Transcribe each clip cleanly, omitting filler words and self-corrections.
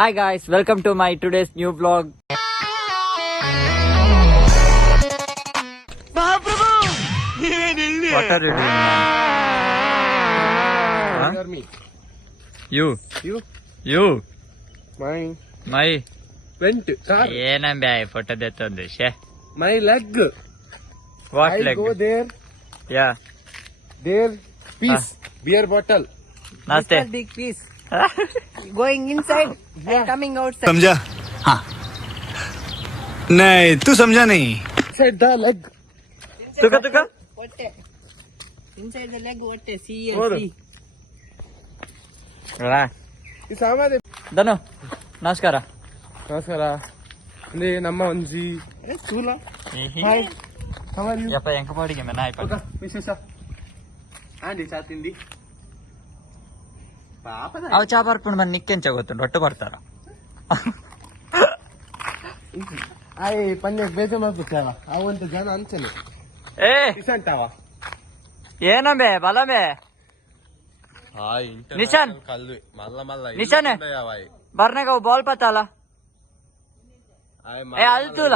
Hi guys, welcome to my today's new vlog. What are you doing, man? Huh? Me. You. My. Went. Car. ಏನಂಬೆ photo ತೆತ್ತೊಂದು ಶೇ. My leg. What I leg? go there. Yeah. There. Peace. Beer bottle. Naste. Big piece. Going inside and coming outside. समझा? हाँ. नहीं, तू समझा नहीं. Inside the leg. ತುಕ. What? Inside the leg, what? See. ಈ ಸಾಮಾನ್ಯ. ಧನು ನಮಸ್ಕಾರ. ನಮಸ್ಕಾರ. ಅಂದ್ರೆ ನಮ್ಮ ಒಂಜಿ. ಚೂಲ. ಹಾಯ್. How are you? ಯಪ್ಪ ಎಂಕ ಪಾಡಿಗೆ ಮೆ ನಾಯಿ ಪಾಡಿ. ವಿಶೇಷ. ಆಂಡಿ ಚಾ ತಿಂಡಿ. ಪಾಪದ. ಅವ ಚಾ ಬರ್ಪುಂಡು ಬಂದು ನಿಕ್ಕೆಂಚ ಗೊತ್ತುಂಟು ಒಟ್ಟು ಬರ್ತಾರ. ಆಯ್ ಪನ್ಯಕ್ ಬೇಜ ಮಾಡ್ಬಿಟ್ಟಾವ. ಅವಂತ ಜನ ಅಂಚನೆ. ಏ ಇಸಂಟಾವ. ಏನಂಬೆ ಬಲಂಬೆ. ನಿಶಾನ್ ನಿಶಾನ್ ಬರ್ನಾಗ ಬಾಲ್ ಪತ್ತಾಲ ಏ ಅಲ್ತೂಲ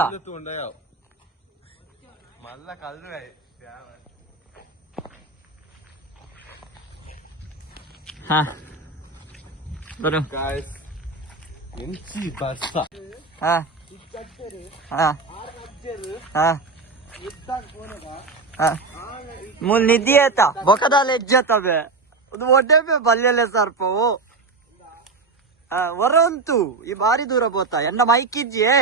ಹಾ ಬರು ಎಂಚಿ ಬಸ್ಸ ಹಾ ಹಾ ಹಾ ಹಾ ಮುಲ್ ನಿಧಿ ಆಯ್ತ ಬೊಕದಾಲ ಹೆಜ್ಜತ್ತವೆ ಅದು ಒಡ್ಡೆ ಬಲ್ಯಲೆ ಸರ್ಪವು ಹೊರ ಉಂಟು ಈ ಬಾರಿ ದೂರ ಬೋತ ಎನ್ನ ಮೈಕಿಜ್ಜೆ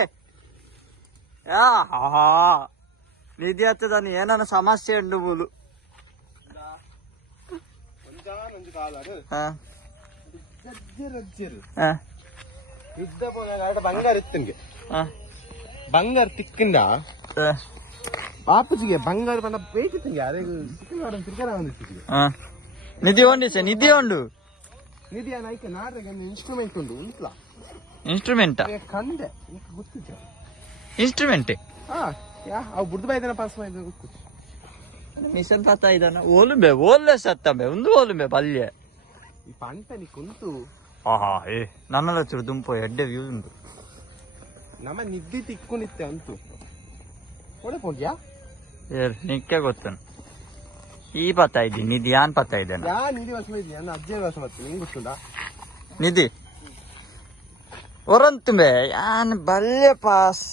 ನಿಧಿ ಹತ್ತದಾನೆ ಏನನ್ನ ಸಮಸ್ಯೆ ಉಂಡು ಮೂಲು ಬಂಗಾರ ಇತ್ತಂಗೆ ಬಂಗಾರ ತಿಕ್ಕಿಂದ ಪಾಪಜಿಗೆ ಬಂಗಾರ ಬಂದ ಬೇಕಿತ್ತಂಗೆ ಅದೇ ನಿಧಿ ಉಂಡಿಸೆ ನಿಧಿ ಉಂಡು ನಿಧಿ ನಾಯ್ಕೆ ನಾಡ್ರೆ ಇನ್ಸ್ಟ್ರೂಮೆಂಟ್ ಉಂಟು ಉಂಟ್ಲ ಇನ್ಸ್ಟ್ರೂಮೆಂಟ್ ಕಂದೆ ಗೊತ್ತಿದ್ದ ಇನ್ಸ್ಟ್ರೂಮೆಂಟ್ ಅವು ಬುಡ್ದು ಬಾಯ್ದನ ಪಾಸ್ ಮಾಡಿದ ಗೊತ್ತು ಮಿಷನ್ ಪತ್ತ ಇದಾನ ಓಲುಂಬೆ ಓಲ್ಲೆ ಸತ್ತಂಬೆ ಒಂದು ಓಲುಂಬೆ ಬಲ್ಯ ಈ ಪಂಟ ನೀ ಕುಂತು ಆಹಾ ಏ ನನ್ನಲ್ಲ ಚೂರು ದುಂಪು ಎಡ್ಡೆ ವ್ಯೂ ಉಂಟು ನಮ್ಮ ನಿದ್ದೆ ತಿಕ್ಕೊಂಡಿತ್ತೆ ಅಂತು ಒಳಗೆ ಹೋಗ್ಯಾ ನಿಕ್ಕೆ ಗೊತ್ತನು ಈ ಪತ್ತ ಇದ್ದೀನಿ ನಿಧಿ ಯಾನ್ ಪತ್ತ ಇದ್ದೇನೆ ಯಾ ನಿಧಿ ವಾಸ ಮಾಡಿದ್ನಿ ನನ್ನ ಅಜ್ಜೆ ವಾಸ ಮಾಡ್ತೀನಿ ನಿಂಗೆ ಗೊತ್ತುಂಟಾ ನಿಧಿ ಹೊರಂತುಂಬೆ ಯಾನ್ ಬಲ್ಯ ಪಾಸ್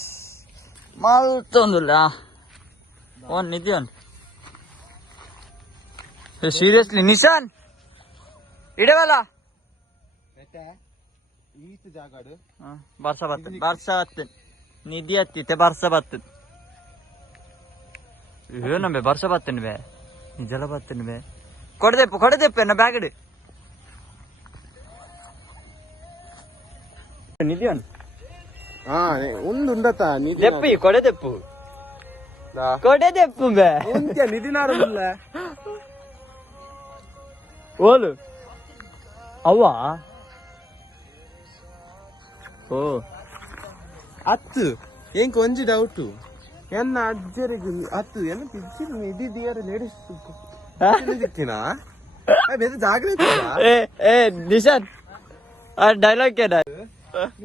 ಮಲ್ತೊಂದುಲ್ಲ ಓನ್ ನಿಧಿ ಒನ್ ಸೀರಿಯಸ್ಲಿ ನಿಶಾನ್ ಇಡವಲ್ಲ ಈತ ಜಾಗಾಡು ಬರ್ಸ ಬರ್ತದೆ ನಿಧಿ ಹತ್ತಿತ್ತೆ ಬರ್ಸ ಬರ್ತದೆ ಏನಂಬೆ ಬರ್ಸ ಬರ್ತೇನೆ ಬೇ ನಿಜಲ ಬರ್ತೇನೆ ಬೇ ಕೊಡದೆಪ್ಪು ಎನ್ನ ಬ್ಯಾಗಡ್ ನಿಧಿ ಒನ್ ಒಂದು ಉಂಡತ ನಿಧಿ ದೆಪ್ಪಿ ಕೊಡದೆಪ್ಪು ಬೇ ಉಂತ್ಯ ನಿಧಿ ನಾಡಲ್ಲ ಓಲು ಅವ್ವ ಓ ಅತ್ತು ಏಂಕ ಒಂಜಿ ಡೌಟು ಎನ್ನ ಅಜ್ಜರಿಗೆ ಅತ್ತು ಎನ್ನ ಪಿಜ್ಜಿನ ನಿಧಿ ದಿಯರು ಲೇಡೀಸ್ ದಿಕ್ಕಿನ ಬೇರೆ ಜಾಗ್ರತೆ ಏ ನಿಶಾನ್ ಆ ಡೈಲಾಗ್ ಏನ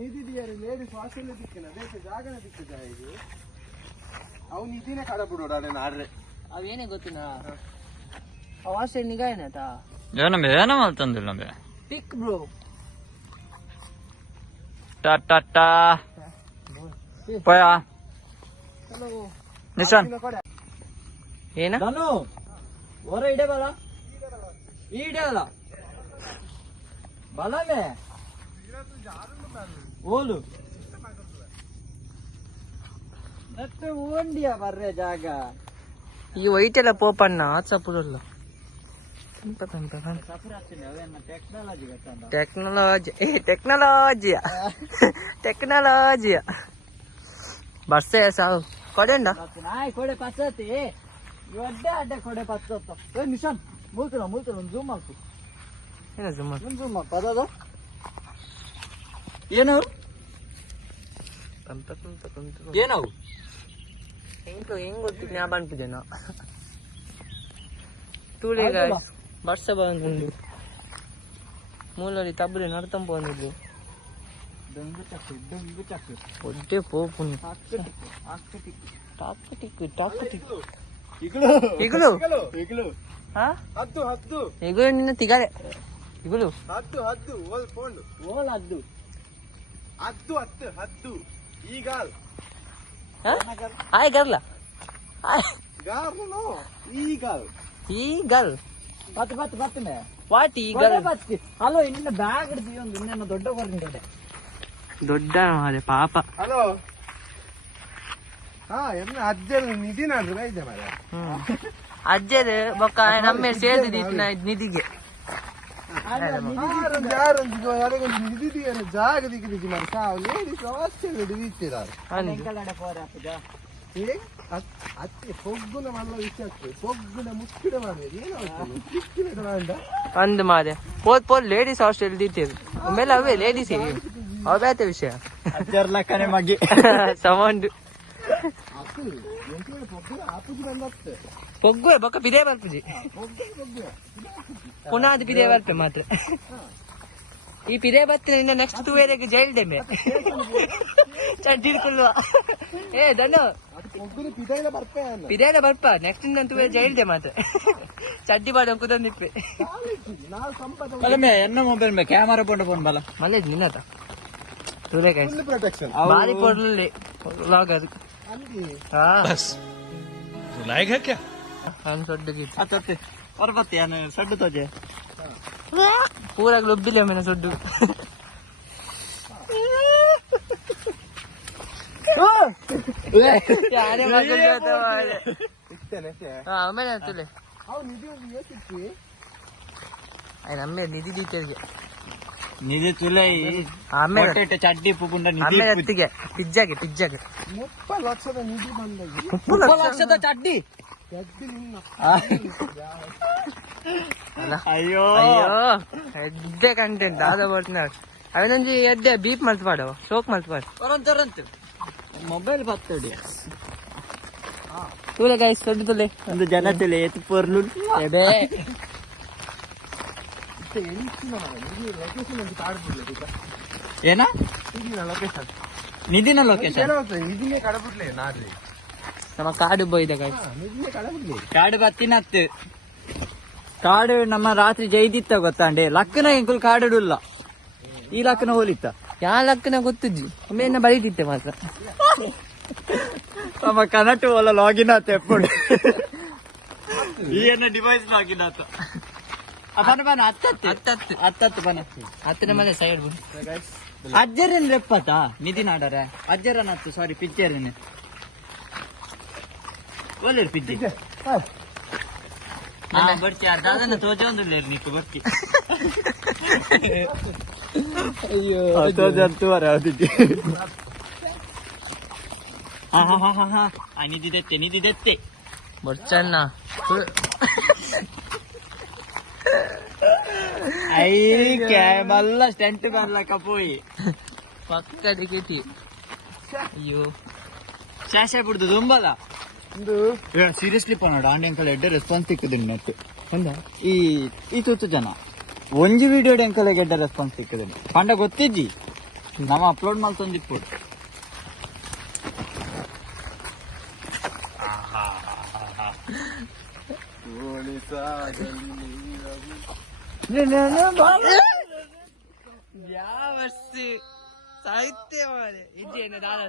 ನಿಧಿ ದಿಯರು ಲೇಡೀಸ್ ವಾಸಲ್ಲ ದಿಕ್ಕಿನ ಬೇರೆ ಜಾಗನ ದಿಕ್ಕಿದ ಇದು ಅವು ನಿಧಿನೇ ಕಡ ಬಿಡೋಡ ನಾಡ್ರೆ ಅವೇನೇ ಗೊತ್ತಿನ ಅವಾಸೆ ನಿಗಾ ಏನತ ಏನಂಬೆ ಏನ ಮಾಡ್ತಂದಿಲ್ಲ ನಂಬೆ ಪಿಕ್ ಬ್ರೋ ಟಾ ಪಯ ನಿಶಾನ್ ಏನ ನಾನು ಹೊರ ಇಡೆ ಬಲ ಇಡೆ ಅಲ್ಲ ಬಲಮೆ ಓಲು ಮತ್ತೆ ಓಂಡಿಯ ಬರ್ರೆ ಜಾಗ ಈ ವೈಟ್ ಎಲ್ಲ ಪೋಪಣ್ಣ ಆಚಪುರಲ್ಲ ಟೆಕ್ನಾಲಜಿಯ ಬರ್ಸೆ ಸಾವು ಕೊಡೆಂಡ ಕೊಡೆ ಪಚ್ಚತಿ ಒಡ್ಡೆ ಅಡ್ಡೆ ಕೊಡೆ ಪಚ್ಚತ್ತ ಏ ನಿಶಾನ್ ಮೂಲ್ತನ ಒಂದು ಜೂಮ್ ಹಾಕು ಏನ ಜೂಮ್ ಪದದ ಏನವು ಏನವು ಹೆಂಗ್ ಗೊತ್ತಿಲ್ಲ ನಾ ಬಂದ್ಬಿದ್ದೇನ ತೂಳಿಗ ಬರ್ಸ ಬಂದು ಮೂಲಲ್ಲಿ ತಬ್ಬಲಿ ನಡ್ತಂಪ ಬಂದಿದ್ದು ಡುಂಗು ಚಕ್ಕು ಒಡ್ಡೆ ಪೋಪುನಿ ಅಕ್ಕ ಟಿಕ್ಕು ಟಾಕ್ ಟಿಕ್ ಇಗ್ಲು ಇಗ್ಲು ಇಗ್ಲು ಹಾ ಹದ್ದು ಇಗ್ಲು ನಿನ್ನ ತಿಗಾರೆ ಇಗ್ಲು ಹದ್ದು ಓಲ್ ಫೋನ್ ಓಲ್ ಅದ್ದು ಹದ್ದು ಈಗಾಲ್ ಹಾಯ್ ಗರ್ಲ ಹಾಯ್ ಗಾರ್ನು ಈಗಾಲ್ ಈಗಲ್ ಬತ್ತನೆ ವಾಟ್ ಈಗಲ್ ಬತ್ತಿ ಹಲೋ ಇನ್ನ ಬ್ಯಾಗ್ ಹಿಡ್ದಿ ಒಂದು ಇನ್ನೇನು ದೊಡ್ಡ ಬರ್ನಿದೆ ದೊಡ್ಡ ಮಾರೆ ಪಾಪ ಹಲೋ ಹಾ ಎನ್ನ ಅಜ್ಜಲ್ ನಿಧಿ ನಾಡ್ದು ಇದೆ ಮಾರೆ ಅಜ್ಜರು ಬೊಕ್ಕ ನಮ್ಮ ಸೇದು ನಿಧಿಗೆ ಯಾರೊಂದು ನಿಧಿ ಜಾಗ ದಿಕ್ಕಿದ್ದು ಮಾರೆ ಸಾವು ಲೇಡೀಸ್ ಹಾಸ್ಟೆಲ್ ಬೀಚ್ತಿದ್ದಾರೆ ಅತ್ತೆ ಹೊಗ್ಗುನ ಮಲ್ಲ ವಿಷಯ ಹೊಗ್ಗುನ ಮುಚ್ಚಿಡ ಮಾಡಿದೆ ಏನು ಅಂದ್ ಮಾರೆ ಪೋಲ್ ಲೇಡೀಸ್ ಹಾಸ್ಟೆಲ್ ದಿತ್ತೇದು ಆಮೇಲೆ ಅವೇ ಲೇಡೀಸ್ ಅವೇ ವಿಷಯ ಲೆಕ್ಕನೆ ಮಗ್ಗಿ ಸೌಂಡ್ ಆಪುಜಿ ಬಂದತ್ತೆ ಪೊಗ್ಗು ಬೊಕ್ಕ ಪಿದೇ ಬರ್ಪುಜಿ ಪುನಃ ಅದು ಪಿದೇ ಬರ್ಪೆ ಮಾತ್ರ ಈ ಪಿದೇ ಬತ್ತಿನ ಇನ್ನ ನೆಕ್ಸ್ಟ್ ತೂವೇರೆಗೆ ಜೈಲ್ ಡೆಮೆ ಚಡ್ಡಿಡ್ಕೊಳ್ಳುವ ಏ ದಣ್ಣು ಪಿದೇಲ ಬರ್ಪ ನೆಕ್ಸ್ಟ್ ಇನ್ನ ತೂವೇ ಜೈಲ್ ಡೆ ಮಾತ್ರ ಚಡ್ಡಿ ಬಾಡ ಕುದಂದಿಪ್ಪೆ ಎನ್ನ ಮೊಬೈಲ್ ಮೇ ಕ್ಯಾಮರಾ ಪೊಂಡು ಫೋನ್ ಬಲ ಮಲ್ಲೇಜ್ ನಿನ್ನತ ತೂಲೆ ಕೈ ಪ್ರೊಟೆಕ್ಷನ್ ಬಾರಿ ಪೊಡ್ಲಿ ಲಾಗ್ ಅದು ಹಾ लायक है क्या ಹಂಗ್ ಸೊಡ್ಡು ಗೀತು अच्छा और बत्ती यान सड्डू तो जे ಪೂರ ಲೊಬ್ಬಿಲೆ ಮೇನ ಸೊಡ್ಡು ಯಾರೇ ಮಗು ಆಮೇಲೆ ಅಂತಲೇ ನಮ್ಮೆ ನಿಧಿ ದೀಚರ್ಗೆ ನಿಧಿ ತುಲೆ ಆಮೇಲೆ ಚಡ್ಡಿ ಪುಂಡ ಆಮೇಲೆ ಎತ್ತಿಗೆ ಪಿಜ್ಜಾಗೆ 30 ಲಕ್ಷದ ನಿಧಿ ಬಂದಾಗಿ 30 ಲಕ್ಷದ ಚಡ್ಡಿ ಅಯ್ಯೋ ಅಯ್ಯೋ ಎಡ್ಡೆ ಕಂಟೆಂಟ್ ಆದ ಬರ್ತೀನಿ ಅವನೊಂದು ಎಡ್ಡೆ ಬೀಪ್ ಮಲ್ಸ್ಪಾಡವ ಶೋಕ್ ಮಲ್ಸ್ಪಾಡು ಬರಂತ ಮೊಬೈಲ್ ಬತ್ತಡಿ ತುಲೆ ಗೈಸ್ ಸೊಡ್ಡು ತುಲೆ ಒಂದು ಜನ ತುಲೆ ಎತ್ತು ಪೊರ್ಲು ಎದೆ ಏನ ನಿಧಿನ ಲೊಕೇಶನ್ ನಿಧಿನೇ ಕಡಬಿಡ್ಲಿ ನಾಡ್ರಿ ನಮ್ಮ ಕಾಡು ಬೋಯ್ದ ಗೈಸ್ ನಿಧಿನೇ ಕಡಬಿಡ್ಲಿ ಕಾಡು ಬತ್ತಿನತ್ತು ಕಾಡು ನಮ್ಮ ರಾತ್ರಿ ಜೈದಿತ್ತ ಗೊತ್ತಾಂಡೆ ಲಕ್ಕನ ಇಂಕುಲ್ ಕಾಡುಲ್ಲ ಈ ಲಕ್ಕನ ಹೋಲಿತ್ತ ಯಾ ಲಕ್ಕನ ಗೊತ್ತುಜ್ಜಿ ಒಮ್ಮೆ ಬರೀತಿತ್ತೆ ಮಾತ್ರ ನಮ್ಮ ಕನಟು ಒಲ್ಲ ಲಾಗಿನ್ ಆತ ಎప్పుడు ಈ ಏನ ಡಿವೈಸ್ ಲಾಗಿನ್ ಆತ ಬನ ಬನ ಹತ್ತತ್ತು ಬನ ಹತ್ತಿರ ಮನೆ ಸೈಡ್ ಅಜ್ಜರನ್ ರೆಪ್ಪತ ನಿಧಿ ನಾಡರ ಅಜ್ಜರನತ್ತು ಸಾರಿ ಪಿಚ್ಚರನ್ ಒಳ್ಳೆ ಪಿಜ್ಜಿ ಬರ್ತಿ ಅರ್ಧ ಅದನ್ನ ತೋಜೊಂದಿಲ್ಲ ನಿಕ್ಕು ಬರ್ತಿ ಅಯ್ಯೋ ತೋಜಂತುವರ ಅದಿದ್ದಿ ನಿಧಿ ದೆತ್ತೆ ಬರ್ಚನ್ನ ಮಲ್ಲ ಸ್ಟೆಂಟ್ ಬರ್ಲಕ್ಕ ಪೋಯಿ ಪಕ್ಕ ದಿಕ್ಕಿ ಅಯ್ಯೋ ಶಾಶ ಬಿಡುದು ತುಂಬಲ್ಲ ಸೀರಿಯಸ್ಲಿ ಪೋನಾಡು ಆಂಡೆ ಅಂಕಲ್ ಎಡ್ಡೆ ರೆಸ್ಪಾನ್ಸ್ ತಿಕ್ಕದಿನಿ ನೆಟ್ ಈ ತೂತು ಜನ ಒಂಜಿ ವಿಡಿಯೋ ಎಂಕಲ್ ಎಡ್ಡೆ ರೆಸ್ಪಾನ್ಸ್ ತಿಕ್ಕದಿನಿ ಪಂಡ ಗೊತ್ತಿಜ್ಜಿ ನಮ್ಮ ಅಪ್ಲೋಡ್ ಮಾಡ್ತೊಂದಿಪ್ಪುಡು ಯಾವರ್ಸಿ ಸಾಹಿತ್ಯ ಮಾರೆ ಇದ್ದೇನೆ ನಾನು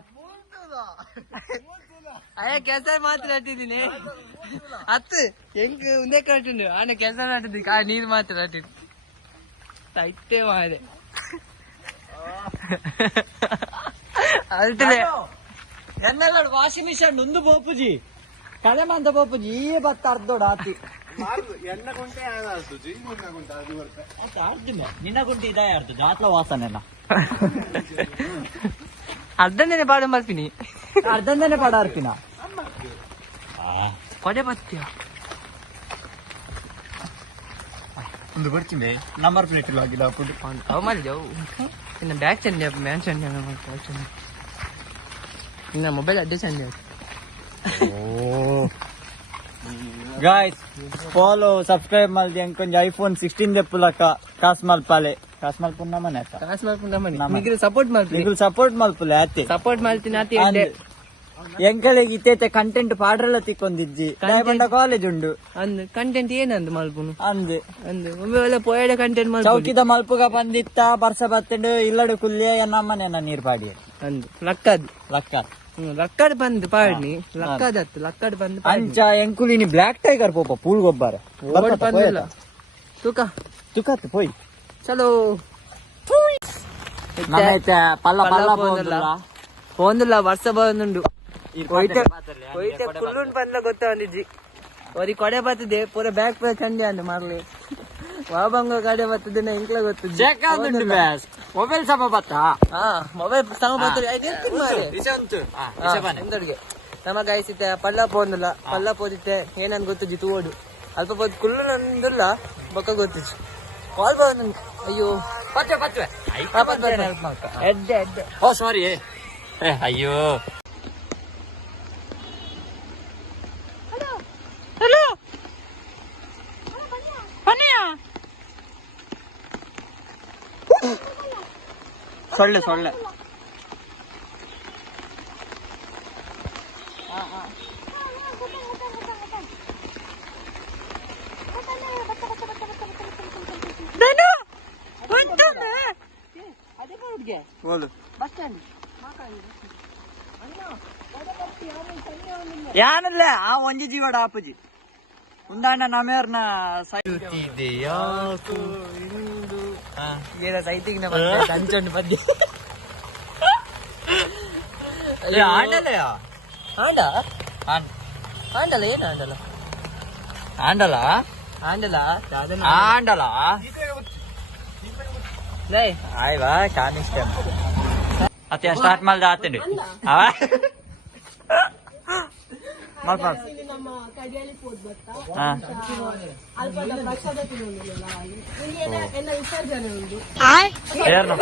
ಅಯ್ಯ ಕೆಲಸ ಮಾತ್ರ ಆಟಿದ್ದೀನಿ ಹತ್ತು ಹೆಂಗ್ ಮುಂದೆ ಕಟ್ಟಿಂಡು ಆನೆ ಕೆಲಸ ನಾಟಿದ್ದಿ ನೀರು ಮಾತ್ರ ಆಟಿದ್ದು ಸಾಹಿತ್ಯ ಮಾರೆ ಅಲ್ಟಲೆ ಎನ್ನೆಲ್ಲ ವಾಷಿಂಗ್ ಮಿಷನ್ ಒಂದು ಬೋಪುಜಿ ಕಲೆ ಮಂದ ಬೋಪುಜಿ ಈ ಬತ್ತ ಅರ್ಧೋಡ ಆತಿ ಎಣ್ಣ ಗುಂಟೆ ಆಡ್ತದೆ ನಿನ್ನ ಗುಂಟೆ ಅದು ಬರ್ತೆ ನಿನ್ನ ಗುಂಟೆ ಇದಾಯ ಆಡ್ತದೆ ಆತ್ಲ ವಾಸನೆಲ್ಲ ಅರ್ಧನೇ ಪಾಡು ಮಲ್ಪಿನಿ ಅರ್ಧಂದನೆ ಪಡ ಅರ್ಪಿನ ಕೊಡೆ ಬತ್ತೀಯ ಒಂದು ಬರ್ತೀನಿ ನಂಬರ್ ಪ್ಲೇಟ್ ಆಗಿಲ್ಲ ಅವು ಮಾಡಿದೆವು ಇನ್ನು ಬ್ಯಾಗ್ ಚಂದೆ ಮ್ಯಾನ್ ಚಂದೆ ಇನ್ನು ಮೊಬೈಲ್ ಅಡ್ಡೆ ಚಂದೆ ಗಾಯ್ಸ್ ಫಾಲೋ ಸಬ್ಸ್ಕ್ರೈಬ್ ಮಾಡಿದೆ ಅಂಕೊಂಜಿ ಐಫೋನ್ 16 ದೆಪ್ಪುಲಕ ಕಾಸ್ ಮಲ್ಪಾಲೆ ಕಾಸ್ ಮಲ್ಪುನ ಮನೆ ಕಾಸ್ ಮಾಡ್ಕೊಂಡ ಮನೆ ನಮ್ಮ- ನಿಗ್ರೆ ಸಪೋರ್ಟ್ ಮಾಡ್ತೀನಿ ನಿಗುಲ್ ಸಪೋರ್ಟ್ ಮಲ್ಪುಲೆ ಆತಿ ಸಪೋರ್ಟ್ ಮಾಡ್ತೀನಿ ಅತಿ ಎಡ್ಡೆ ಎಂಕಲೆಗ್ ಇತ್ತೈತೆ ಕಂಟೆಂಟ್ ಪಾಡ್ರೆಲ್ಲ ತಿಕ್ಕೊಂದಿಜ್ಜಿ ದಯಬಂಡ ಕಾಲೇಜ್ ಉಂಡು ಅಂದ್ ಕಂಟೆಂಟ್ ಏನಂದ್ ಮಲ್ಪುನು ಅಂದ್ ಅಂದ್ ಒಮ್ಮೆ ಪೋಯಡ ಕಂಟೆಂಟ್ ಮಲ್ಪುನು ಚೌಕಿದ ಮಲ್ಪುಗ ಬಂದಿತ್ತ ಬರ್ಸ ಬತ್ತಂಡು ಇಲ್ಲಡು ಕುಲ್ಯ ನಮ್ಮನೆನ ನೀರ್ ಪಾಡಿ ಅಂದ್ ಲಕ್ಕದ್ ಲಕ್ಕ ಲಕ್ಕಡ್ ಬಂದ್ ಪಾಡ್ನಿ ಲಕ್ಕದತ್ತು ಲಕ್ಕಡ್ ಬಂದ್ ಅಂಚ ಎಂಕುಲಿನಿ ಬ್ಲಾಕ್ ಟೈಗರ್ ಪೋಪ ಪೂಲ್ ಗೊಬ್ಬರ ಓಡ್ ಬಂದಿಲ್ಲ ತೂಕ ತುಕತ್ ಪೋಯ್ ಚಲೋ ನಮ್ಮೈತೆ ಪಲ್ಲ ಪಲ್ಲ ಪೋಂದಿಲ್ಲ ಹೋಂದಿಲ್ಲ ವರ್ಷ ಬಂದುಂಡು ಈ ಹೋಯ್ತೆ ಪಾತ್ರೆ ಹೋಯ್ತೆ ಕುಲ್ಲುನ್ ಪಂದ್ಲ ಗೊತ್ತಾಂದಿಜ್ಜಿ ಅವ್ರಿ ಕೊಡೆ ಬರ್ತದೆ ಪೂರ ಬ್ಯಾಕ್ ಪೇ ಚಂಡೆ ಅಂದ್ ಮಾರ್ಲಿ ವಾಬಂಗ ಕಡೆ ಬರ್ತದೆ ಇಂಕ್ಲ ಗೊತ್ತಿದ್ದೆ ಜೇಕಾದುಂಡು ಬ್ಯಾಸ್ ಮೊಬೈಲ್ ಸಮ ಬತ್ತ ಹಾ ಮೊಬೈಲ್ ಸಮ ಬರ್ತದೆ ಐದು ಇರ್ತೀನಿ ಮಾರೆ ಇಸಂತು ಎಂದೊಡ್ಗೆ ನಮ್ಮ ಗಾಯಿಸಿತ್ತೆ ಪಲ್ಲ ಪೋಂದಿಲ್ಲ ಪಲ್ಲ ಪೋದಿತ್ತೆ ಏನಂದ್ ಗೊತ್ತಿಜ್ಜಿ ತೂವಡು ಅಲ್ಪ ಪೋದ್ ಕುಲ್ಲು ನಂದಿಲ್ಲ ಬೊಕ್ಕ ಗೊತ್ತಿಜ್ಜಿ ಕಾಲ್ ಬಂದ್ ಅಯ್ಯೋ ಪತ್ವೆ ಪತ್ವೆ ಎಡ್ಡೆ ಎಡ್ಡೆ ಓ ಸಾರಿ ಅಯ್ಯೋ ಹಲೋ ಬನ್ನಿಯಾ ಸೊಳ್ಳೆ ಸೊಳ್ಳೆ ಬೋಲು ಯಾನಲ್ಲ ಆ ಒಂಜಿ ಜೀವಡ ಆಪುಜಿ ಉಂದಾಂಡ ನಮೇರ್ನ ಏನ ಸೈತಿಗೆ ಕಂಚೊಂಡು ಪದ್ಯ ಆಂಡಲಯ ಆಂಡ ಆಂಡಲ ಏನು ಆಂಡಲ ಆಂಡಲ ಆಂಡಲ ಆಂಡಲ ಲೈ ಆಯ್ವಾ ಕಾನಿಷ್ಟ ಅತ್ತೆ ಸ್ಟಾರ್ಟ್ ಮಾಡ್ದ ಆತಂಡು ಮಲ್ಪ ನಮ್ಮ ಕಡಿಯಾಳಿ ಪೋದ್ ಬತ್ತ ಹಾ ಅಲ್ಪದ ಪ್ರಸಾದ ತಿನ್ನೋದಿಲ್ಲ ಎಲ್ಲ ವಿಸರ್ಜನೆ ಉಂಟು ಏರ್ನ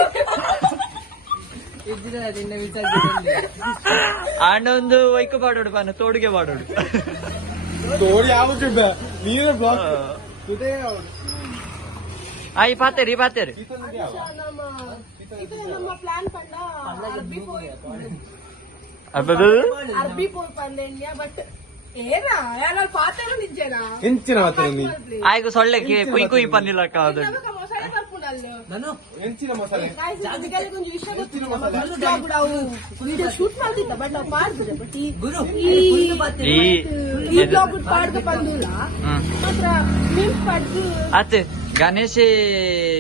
ಇದ್ದಿದ್ರೆ ನಿನ್ನ ವಿಚಾರ ಆಂಡ ಒಂದು ವೈಕು ಪಾಡೋಡು ಬಾನ ತೋಡುಗೆ ಪಾಡೋಡು ತೋಡಿ ಯಾವುದು ನೀರೇ ಬ್ಲಾಕ್ ಈ ಪಾತೇರಿ ಪಾತೇರಿ ನಮ್ಮ ಪ್ಲಾನ್ ಪಂಡ ಅರ್ಬಿ ಪೋದ್ ಪಂದೇನ್ಯ ಬಟ್ ಏನ ಯಾರ ಪಾತ್ರ ನಿಜನಾ ಎಂಚಿನ ಮಾತ್ರ ನೀ ಆಯ್ಗು ಸೊಳ್ಳೆಗೆ ಕುಯ್ ಕುಯ್ ಪನ್ನಿಲ್ಲಕ್ಕ ಅದು ಮಸಾಲೆ ಬರ್ಪುನಲ್ಲ ನಾನು ಎಂಚಿನ ಮಸಾಲೆ ಒಂದು ವಿಷಯ ಗೊತ್ತಿಲ್ಲ ವಿಡಿಯೋ ಶೂಟ್ ಮಾಡ್ತಿದ್ದ ಬಟ್ ನಾವು ಪಾಡ್ಬಿಡೆ ಬಟ್ ಈ ಬ್ಲಾಗ್ ಪಾಡ್ದು ಬಂದಿಲ್ಲ ಮಾತ್ರ ಮೀನ್ಸ್ ಪಾಡ್ದು ಅತ್ತೆ ಗಣೇಶ್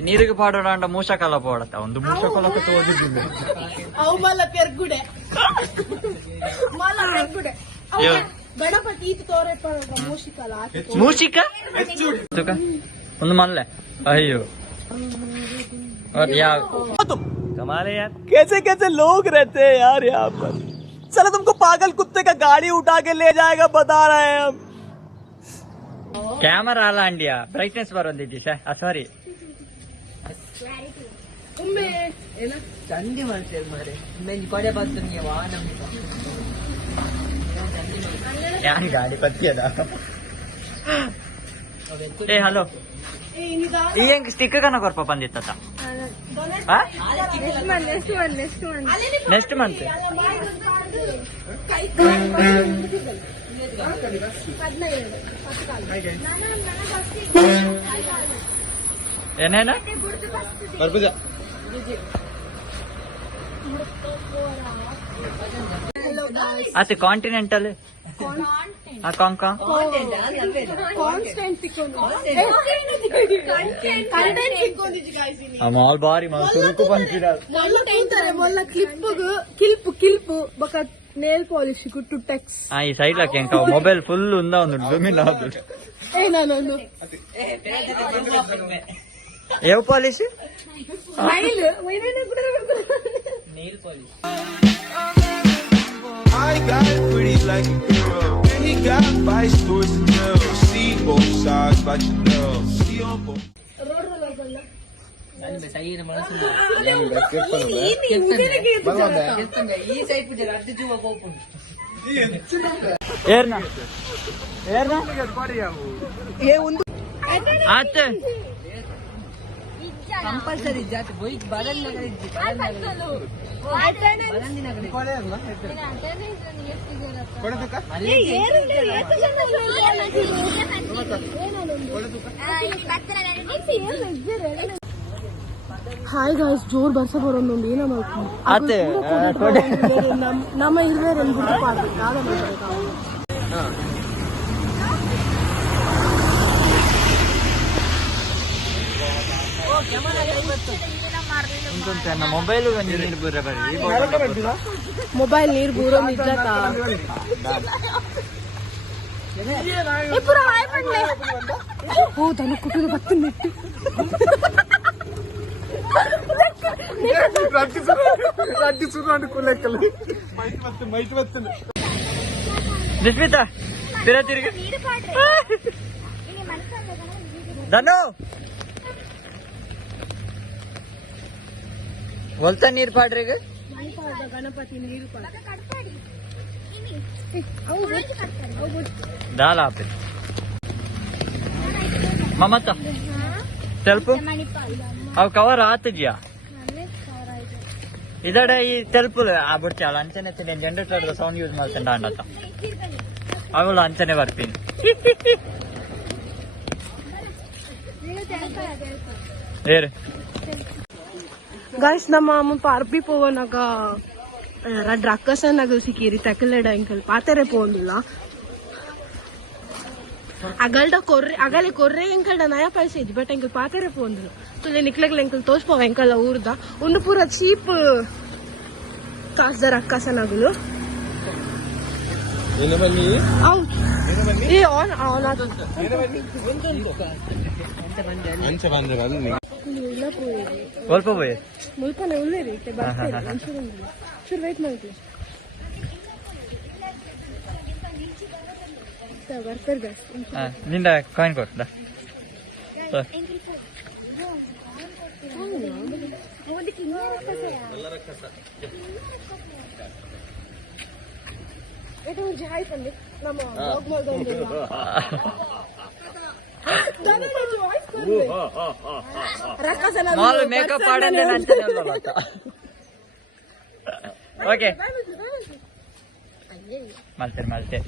ನೀರಿಗೆ ಪಾಡೋಣ ಅಂಡ ಮೂಷಕಾಲ ಪಾಡತ್ತ ಒಂದು ಮೂಷಕಾಲಕ್ಕೆ ತೋದಿದ್ದಿಲ್ಲ ಅವು ಮಲ್ಲ ಪೆರ್ಗುಡೆ ಮಲ್ಲ ಪೆರ್ಗುಡೆ ಅವು ಗಣಪತಿ ಇದು ತೋರೆ ಮೂಷಿಕಲ್ಲ ಮೂಷಿಕ ತುಕ ಒಂದು ಮಲ್ಲೆ ಅಯ್ಯೋ ಯಾವ कमाल है यार कैसे कैसे लोग रहते हैं यार यहाँ पर चलो तुमको पागल कुत्ते का गाड़ी उठा के ले जाएगा बता रहे हैं हम ಕ್ಯಾಮರಾ ಅಲ್ಲ ಅಂಡಿಯಾ ಬ್ರೈಟ್ನೆಸ್ ಬರೋದಿದ್ದಿ ಸಾರಿ ಒಮ್ಮೆ ಏನ ಚಂದಿ ಮಾಡ್ತೇವೆ ಮಾರೆ ಮೆಂಜಿ ಕೊಡೆ ಬರ್ತೀನಿ ವಾ ಯಾನ್ ಗಾಡಿ ಪತ್ತಿಯದ ಏ ಹಲೋ ಈ ಹೆಂಗ್ ಸ್ಟಿಕ್ಕರ್ ಕನ ಕೊರ್ಪ ಬಂದಿತ್ತ ನೆಕ್ಸ್ಟ್ ಮಂತ್ ಏನೇನ ಕರ್ಬೂಜ ಅತ್ತೆ ಕಾಂಟಿನೆಂಟಲ್ ಕಾಂಕಾ ಮಾಲ್ ಬಾರಿ ಮಾಲ್ ಸುರುಕು ಪಂಚಿರ మొల్ల కిల్పు ఒక నేల్ పాలిష్ టు టెక్స్ ఈ సైడ్ లకి ఇంకా మొబైల్ ఫుల్ ఉందా ఉంది జూమిన్ ఆదు ఏ నాను ఏ పాలిష్ స్మైల్ వైనే కూడా nail polish I got it pretty like a girl, and he got 5 stores to tell. See both sides, but you know, see on both. Road roller బల్ల ನಾನು ಸೈರ ಮನಸ್ಸು ಈ side ಪೂಜೆ ಅರ್ಧ ಜೀವ ಹೋಗ್ಕೊಂಡು ಏರ್ನ ಏರ್ನ ಏ ಒಂದು ಆತ ಕಂಪಲ್ಸರಿ ಜಾತಿ ಬೈಕ್ ಬರಂದಿ ನಗರ ಇದ್ದಿ ಬರಂದಿ ನಗರ ಹಾಯ್ ಗಾಯ್ಸ್ ಜೋರ್ ಬರ್ಸ ಬರೋದು ಏನ ಅತ್ತೆ ನಮ್ಮ ಹಿರಿಯರು ಬಿಟ್ಟು ಪಾಡ್ಬೇಕು ಮೊಬೈಲ್ ನೀರು ಬೂರ ಬರ್ರಿ ಮೊಬೈಲ್ ನೀರು ಬೂರೋ ನಿಜ ಓ ತನ ಕುಟುಂಬ ಬರ್ತೀನಿ ಜಸ್ಮಿತಾ ತಿರ ತಿರುಗಿ ಧನು ಹೊಲ್ತ ನೀರ್ ಪಾಡ್ರಿ ಈಗ ಗಣಪತಿ ನೀರು ದಾಲ್ ಆಪೆ ಮಮತ ಸ್ವಲ್ಪ ಅವ್ ಕವರ್ ಆತದ್ಯಾ ಇದಡೆ ಈ ತೆಲ್ಪು ಆಗ್ಬಿಡ್ತೀಯಲ್ಲ ಅಂಚನೆ ಜನರೇಟರ್ ಸೌಂಡ್ ಯೂಸ್ ಮಾಡ್ತೇನೆ ಅಂಡತ್ತ ಅವಳು ಅಂಚನೆ ಬರ್ತೀನಿ ಏರು ಗಾಯ್ಸ್ ನಮ್ಮ ಅಮ್ಮ ಅರ್ಬಿ ಪೋವನಾಗ ரெண்டு அக்கசா நகல் சிக்கிரி தக்கலட எங்கள் பாத்தரே போகல ಅಗಲ ಕೊರ್ರೆ ಎಂಕಲ್ಡ ನಯ ಪೈಸೆ ಇದ್ದು ಬಟ್ ಎಂಕಲ್ ಪಾತರೆ ಪೋಂದಿಲ್ಲ ತುಲೆ ನಿಕ್ಲೆಗ್ಲ ಎಂಕಲ್ ತೋರ್ಸ್ಪೋವ ಎಂಕಲ್ಲ ಊರ್ದ ಒಂದು ಪೂರ ಚೀಪ್ ಕಾಸ್ದರ ಅಕ್ಕಸ ನಗಲು ಏ ಆನ್ ಆನ್ ಸ್ವಲ್ಪ ಹೋಯ್ ಮುಲ್ಪನೆ ಉಳ್ಳೇರಿ ಬರ್ತೇನೆ ಶುರು ವೇಟ್ ಮಾಡ್ತೀವಿ ಬರ್ತಾರೆ ನಿಂದ ಕಾಯಿನ್ ಕೊಟ್ಟ ಮೇಕಪ್ ಆಡಂದೆ ಓಕೆ ಮಲ್ತೆ